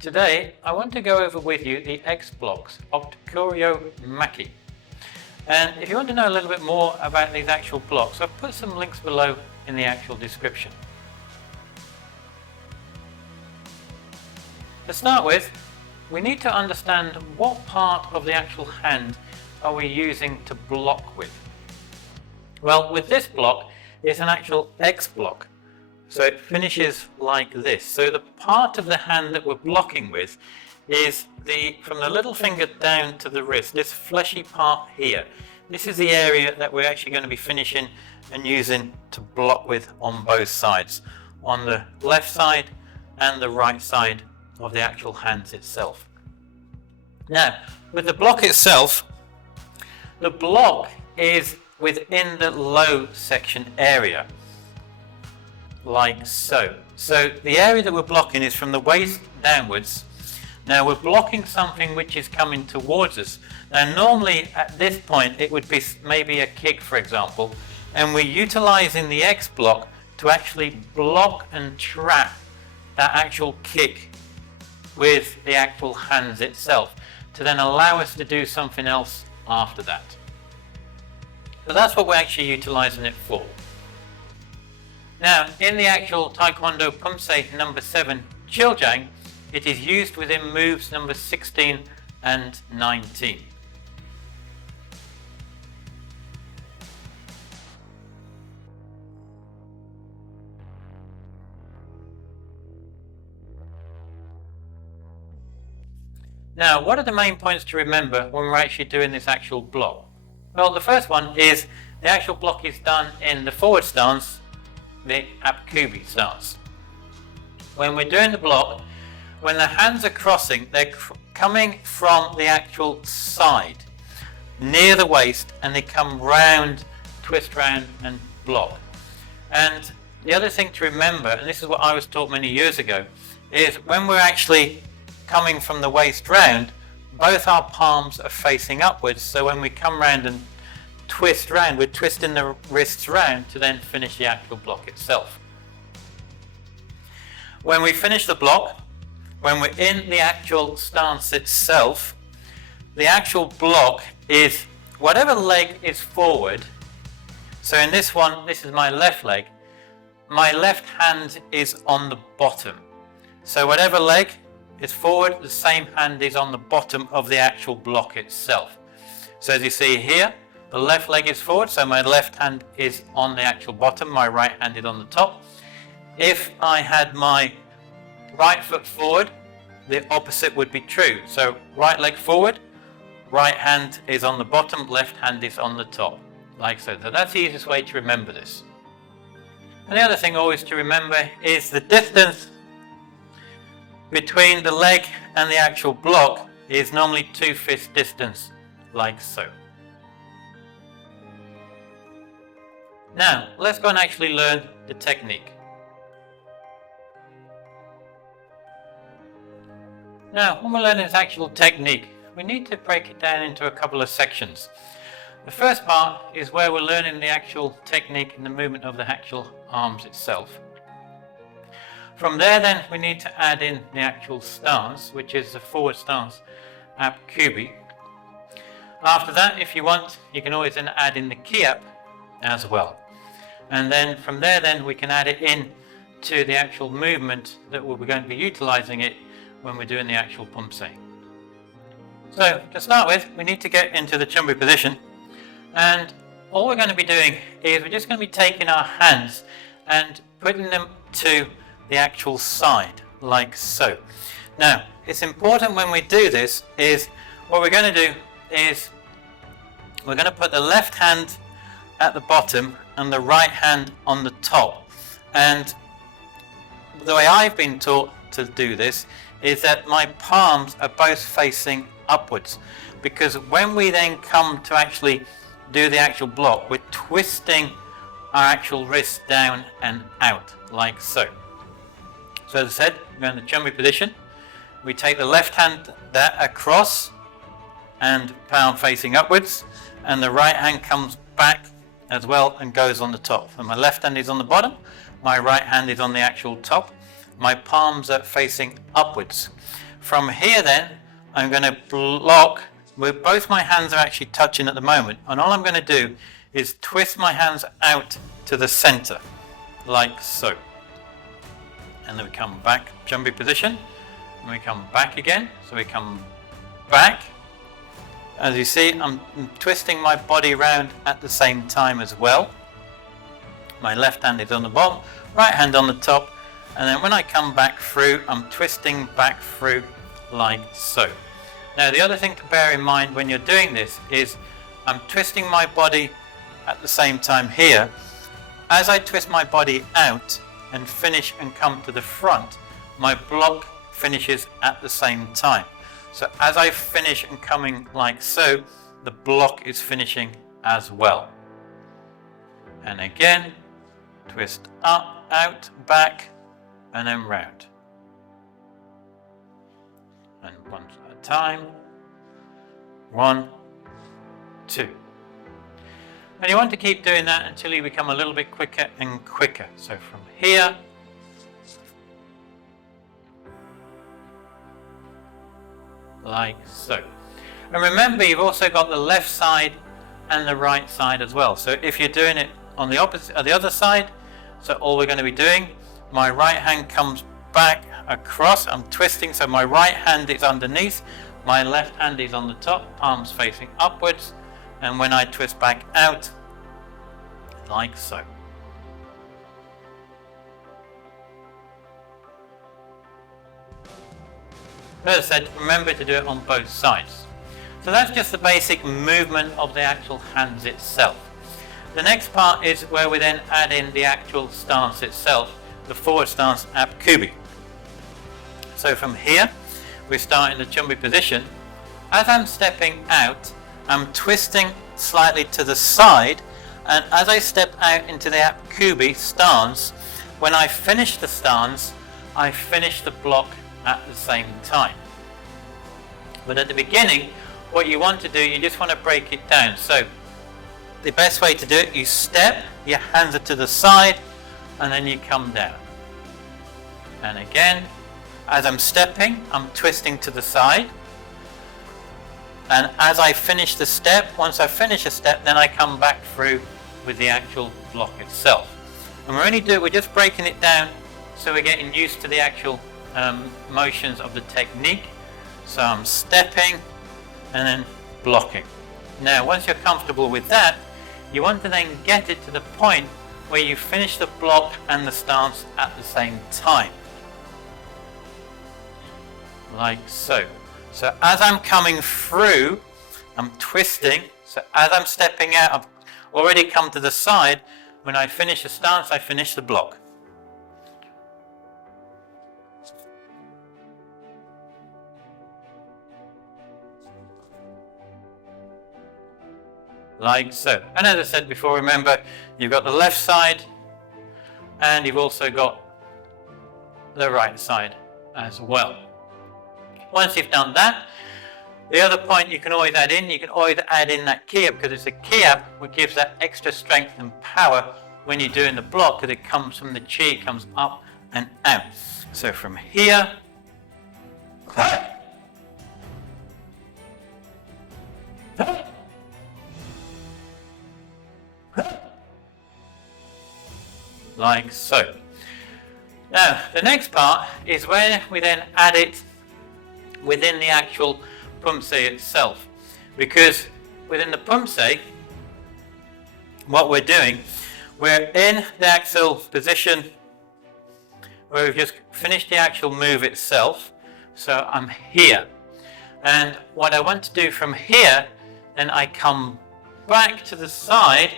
Today I want to go over with you the X blocks, Otkoreo Makki. And if you want to know a little bit more about these actual blocks, I've put some links below in the actual description. To start with, we need to understand what part of the actual hand are we using to block with. Well, with this block, it's an actual X block. So it finishes like this. So the part of the hand that we're blocking with is from the little finger down to the wrist, this fleshy part here. This is the area that we're actually going to be finishing and using to block with on both sides, on the left side and the right side of the actual hands itself. Now, with the block itself, the block is within the low section area, like so. So the area that we're blocking is from the waist downwards. Now we're blocking something which is coming towards us. Now normally at this point it would be maybe a kick, for example, and we're utilizing the X block to actually block and trap that actual kick with the actual hands itself, to then allow us to do something else after that. So that's what we're actually utilizing it for. Now, in the actual Taekwondo Poomsae number 7 Chil Jang, it is used within moves number 16 and 19. Now, what are the main points to remember when we're actually doing this actual block? Well, the first one is the actual block is done in the forward stance, the Apkubi stance. When we're doing the block, when the hands are crossing, they're coming from the actual side, near the waist, and they come round, twist round and block. And the other thing to remember, and this is what I was taught many years ago, is when we're actually coming from the waist round, both our palms are facing upwards, so when we come round and twist round, we're twisting the wrists round to then finish the actual block itself. When we finish the block, when we're in the actual stance itself, the actual block is whatever leg is forward. So in this one, this is my left leg. My left hand is on the bottom. So whatever leg is forward, the same hand is on the bottom of the actual block itself. So as you see here, the left leg is forward, so my left hand is on the actual bottom, my right hand is on the top. If I had my right foot forward, the opposite would be true. So right leg forward, right hand is on the bottom, left hand is on the top, like so. So that's the easiest way to remember this. And the other thing always to remember is the distance between the leg and the actual block is normally 2 fist distance, like so. Now, let's go and actually learn the technique. Now, when we're learning this actual technique, we need to break it down into a couple of sections. The first part is where we're learning the actual technique and the movement of the actual arms itself. From there then, we need to add in the actual stance, which is the forward stance, Apkubi. After that, if you want, you can always then add in the Ki Hap as well. And then from there then, we can add it in to the actual movement that we're going to be utilizing it when we're doing the actual Poomsae. So to start with, we need to get into the chumbi position, and all we're going to be doing is we're just going to be taking our hands and putting them to the actual side, like so. Now, it's important when we do this is what we're going to do is we're going to put the left hand at the bottom and the right hand on the top. And the way I've been taught to do this is that my palms are both facing upwards, because when we then come to actually do the actual block, we're twisting our actual wrist down and out, like so. So as I said, we're in the chumbi position. We take the left hand there across and palm facing upwards, and the right hand comes back as well and goes on the top. So my left hand is on the bottom, my right hand is on the actual top. My palms are facing upwards. From here then, I'm going to block, where both my hands are actually touching at the moment, and all I'm going to do is twist my hands out to the center, like so. And then we come back, jumping position, and we come back again, so we come back. As you see, I'm twisting my body around at the same time as well. My left hand is on the bottom, right hand on the top, and then when I come back through, I'm twisting back through like so. Now the other thing to bear in mind when you're doing this is I'm twisting my body at the same time here. As I twist my body out and finish and come to the front, my block finishes at the same time. So as I finish and coming like so, the block is finishing as well. And again, twist up, out, back, and then round. And one at a time. 1, 2. And you want to keep doing that until you become a little bit quicker and quicker. So from here, like so. And remember, you've also got the left side and the right side as well. So if you're doing it on the opposite, or the other side, so all we're going to be doing, my right hand comes back across, I'm twisting, so my right hand is underneath, my left hand is on the top, palms facing upwards, and when I twist back out, like so. As I said, remember to do it on both sides. So that's just the basic movement of the actual hands itself. The next part is where we then add in the actual stance itself, the forward stance ab kubi. So from here, we start in the chumbi position. As I'm stepping out, I'm twisting slightly to the side, and as I step out into the ab kubi stance, when I finish the stance, I finish the block at the same time. But at the beginning, what you want to do, you just want to break it down. So the best way to do it, you step, your hands are to the side, and then you come down. And again, as I'm stepping, I'm twisting to the side. And as I finish the step, once I finish a step, then I come back through with the actual block itself. And we're just breaking it down so we're getting used to the actual motions of the technique. So I'm stepping and then blocking. Now once you're comfortable with that, you want to then get it to the point where you finish the block and the stance at the same time. Like so. So as I'm coming through, I'm twisting. So as I'm stepping out, I've already come to the side. When I finish the stance, I finish the block. Like so. And as I said before, remember, you've got the left side and you've also got the right side as well. Once you've done that, the other point you can always add in, that Ki Hap, because it's a Ki Hap which gives that extra strength and power when you're doing the block, because it comes from the chi, comes up and out. So from here, like so. Now the next part is where we then add it within the actual Poomsae itself, because within the Poomsae, what we're doing, we're in the actual position where we've just finished the actual move itself. So I'm here, and what I want to do from here, then I come back to the side.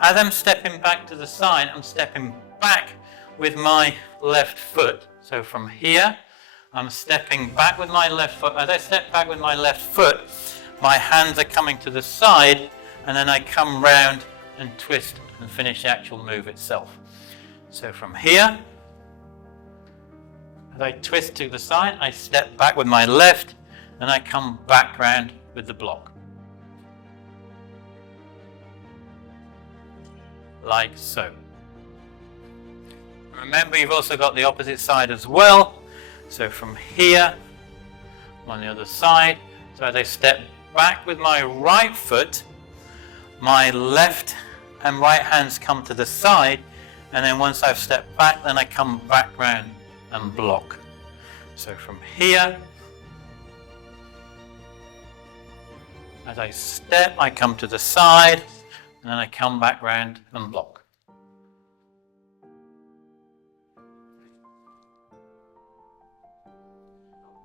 As I'm stepping back to the side, I'm stepping back with my left foot. So from here, I'm stepping back with my left foot. As I step back with my left foot, my hands are coming to the side, and then I come round and twist and finish the actual move itself. So from here, as I twist to the side, I step back with my left, and I come back round with the block. Like so. Remember, you've also got the opposite side as well. So from here, on the other side. So as I step back with my right foot, my left and right hands come to the side, and then once I've stepped back, then I come back round and block. So from here, as I step, I come to the side, and then I come back round and block.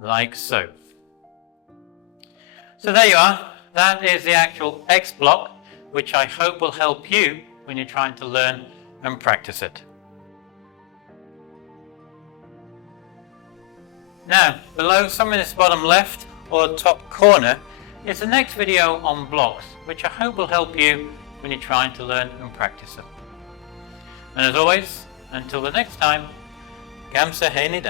Like so. So there you are. That is the actual X block, which I hope will help you when you're trying to learn and practice it. Now, below, somewhere in this bottom left or top corner, is the next video on blocks, which I hope will help you when you're trying to learn and practice them. And as always, until the next time, Gam Sa Hae Ni.